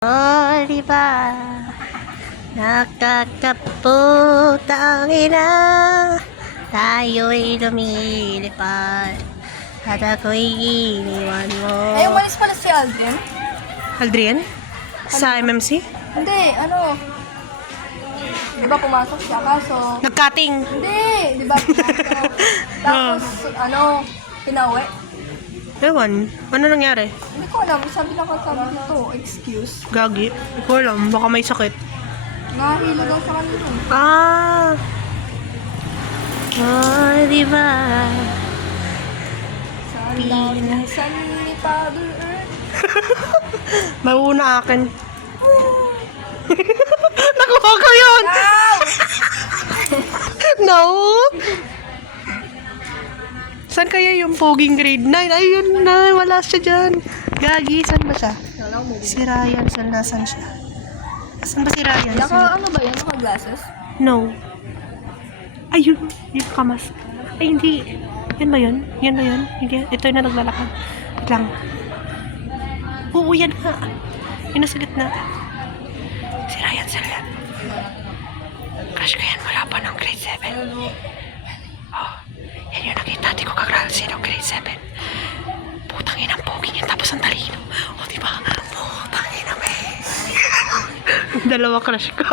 Oh, diba? Nakakaputang ina. Tayo'y lumilipad at ako'y iniwan mo. Ay, umalis pala si Aldrin. Aldrian? Sa MMC? Hindi, ano. Di ba pumasok siya kaso? Nag-cutting. Hindi, di ba pumasok? Tapos, ano, pinauwi. Ewan, ano nangyari? Hindi ko alam, sabi nito, excuse. Gagi. Hindi ko alam, baka may sakit. Nahilo daw sa kanila. Ah! Oh, diba? Saan ni Father Earth? Mauuna akin. Nakuha ko yun! No! Saan kaya yung poging grade 9? Ayun na, wala siya dyan. Gagi, saan ba siya? Si Ryan, saan siya? Saan ba si Ryan? Ano ba yan? Naka-glasses? No. Ayun, yung kamas. Ay, hindi. Yan ba yun? Yan ba yun? Hindi. Ito yung na naglalakad. Wait lang. Oo, yan nga. Yung nasa gitna. Si Ryan. Crush ko yan wala pa ng grade 7. Oh, yan yung nakita. Di ko kagralsi ng grade 7. Putang inang poging yan. Tapos ang talino. O, diba? Putang inang Dalawa crush ko.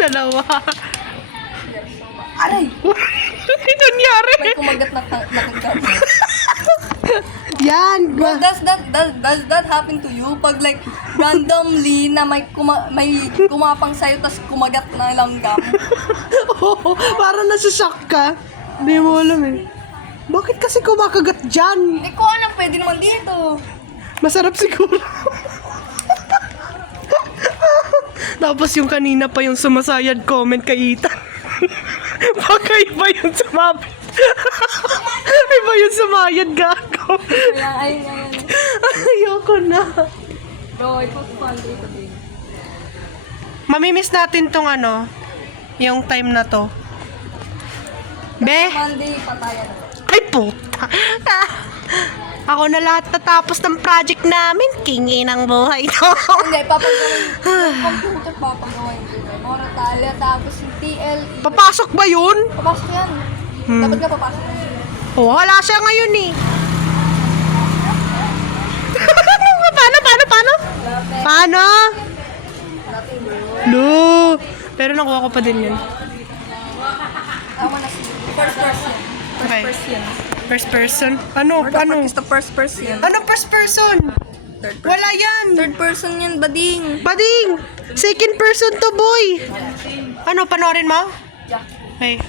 Dalawa. Aray! Ano nangyari? May kumagat na nakagkat. Yan. Well, does that happen to you? Pag like, randomly na may kumapang sa'yo tas kumagat na langgam. Oo, parang nasashock ka. Hindi mo alam eh. Bakit kasi kumakagat dyan? Hindi ko alam, pwede naman dito. Masarap siguro. Tapos yung kanina pa yung sumasayad comment kay Ethan. Baka iba yung sumabit. Iba yung sumayad, gago. Kaya, ayun. Ayoko na. Bro, it was fun dito din. Mamimiss natin tong ano, yung time na to. Be? Monday, patayan na. Ay, puta. Ako na lahat natapos ng project namin. King ng buhay to. Hindi, papagawin. Computer papagawin dito. Mga tala, tapos yung TL. Papasok ba yun? Papasok yan. Dapat nga papasok yan. Oh, wala siya ngayon eh. Paano? Paano? No. Pero nakuha ko pa din yun. Tama na si first person. Okay. Person. First person? Ano? Is the first person. Anong first person? Third person. Wala yan. Third person yan, bading. Bading. Second person to, boy. Ano, panoorin mo? Yeah. Okay.